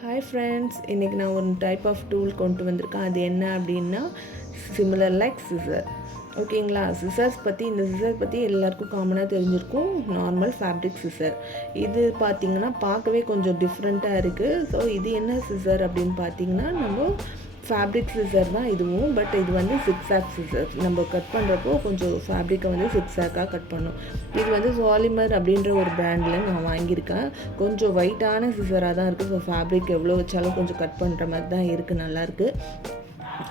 Hi friends, இன்றைக்கி நான் ஒரு டைப் ஆஃப் டூல் கொண்டு வந்திருக்கேன். அது என்ன அப்படின்னா சிமிலர் லைக் சிசர். ஓகேங்களா? இந்த சிசர் பற்றி எல்லாருக்கும் காமனாக தெரிஞ்சிருக்கும். Normal fabric scissor. இது பார்த்திங்கன்னா பார்க்கவே கொஞ்சம் டிஃப்ரெண்ட்டாக இருக்குது. ஸோ இது என்ன சிசர் அப்படின்னு பார்த்திங்கன்னா நம்ம ஃபேப்ரிக் சிசர் தான் இதுவும். பட் இது வந்து சிக்ஸாக் சிசர். நம்ம கட் பண்ணுறப்போ கொஞ்சம் ஃபேப்ரிக்கை வந்து சிக்ஸாக்காக கட் பண்ணோம். இது வந்து சாலிமர் அப்படின்ற ஒரு பிராண்டில் நான் வாங்கியிருக்கேன். கொஞ்சம் வெயிட்டான சிசராக தான் இருக்குது. ஸோ ஃபேப்ரிக் எவ்வளோ வச்சாலும் கொஞ்சம் கட் பண்ணுற மாதிரி தான் இருக்குது, நல்லாயிருக்கு.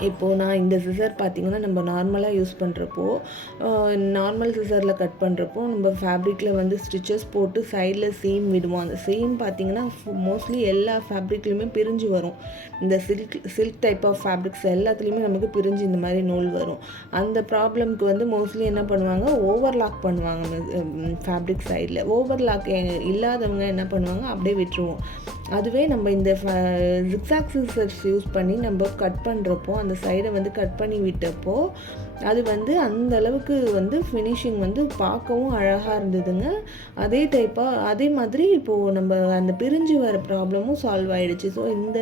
இப்போது நான் இந்த சிசர் பார்த்திங்கன்னா நம்ம நார்மலாக யூஸ் பண்ணுறப்போ நார்மல் சிசரில் கட் பண்ணுறப்போ நம்ம ஃபேப்ரிக்கில் வந்து ஸ்டிச்சஸ் போட்டு சைடில் சீம் விடுவோம். அந்த சீம் பார்த்திங்கன்னா மோஸ்ட்லி எல்லா ஃபேப்ரிக்லேயுமே பிரிஞ்சு வரும். இந்த சில்க் டைப் ஆஃப் ஃபேப்ரிக்ஸ் எல்லாத்துலேயுமே நமக்கு பிரிஞ்சு இந்த மாதிரி நூல் வரும். அந்த ப்ராப்ளம்க்கு வந்து மோஸ்ட்லி என்ன பண்ணுவாங்க, ஓவர்லாக் பண்ணுவாங்க. ஃபேப்ரிக் சைடில் ஓவர்லாக் இல்லாதவங்க என்ன பண்ணுவாங்க, அப்படியே விட்டுருவோம். அதுவே நம்ம இந்த ஜிக்ஸாக் சிசர்ஸ் யூஸ் பண்ணி நம்ம கட் பண்ணுறப்போ அந்த சைடை வந்து கட் பண்ணி விட்டப்போ அது வந்து அந்த அளவுக்கு வந்து ஃபினிஷிங் வந்து பார்க்கவும் அழகாக இருந்ததுங்க. அதே மாதிரி இப்போது நம்ம அந்த பிரிஞ்சு வர ப்ராப்ளமும் சால்வ் ஆகிடுச்சு. ஸோ இந்த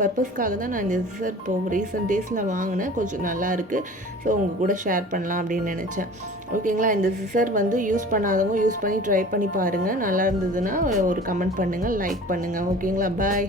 பர்பஸ்க்காக தான் நான் இந்த சிசர் இப்போது ரீசெண்ட் டேஸில் வாங்கினேன். கொஞ்சம் நல்லா இருக்குது. ஸோ உங்கள் கூட ஷேர் பண்ணலாம் அப்படின்னு நினச்சேன். ஓகேங்களா? இந்த சிசர் வந்து யூஸ் பண்ணாதவங்க யூஸ் பண்ணி ட்ரை பண்ணி பாருங்கள். நல்லா இருந்ததுன்னா ஒரு கமெண்ட் பண்ணுங்கள், லைக் பண்ணுங்கள். ஓகேங்களா? பாய்.